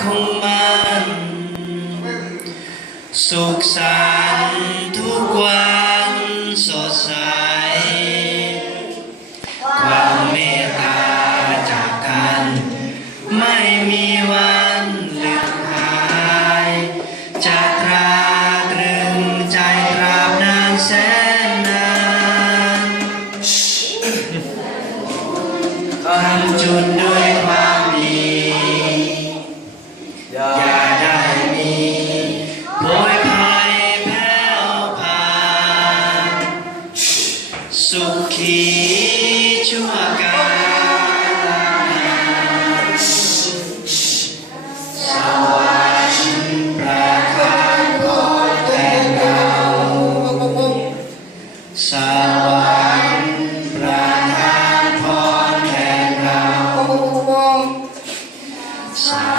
คงมันสุขสันต์ทุกวันสดใส ความเมตตาจากกัน ไม่มีวันเลือนหายจะตราตรึงใจตราบนานแสน Sukhi Chuakana Sawaji Prakhan Kotenau Sawaji Prakhan Kotenau Sawaji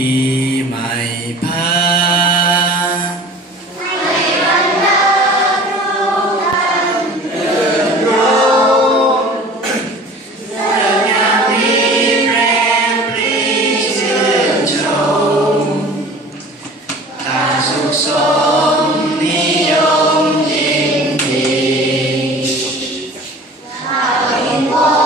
ปีใหม่พาให้บรรดาทุกท่านเรื่นรมเสริมงามมีแรงปรีชื่นชมตาสุขสมนิยมยิ่งดีข้าวินวอ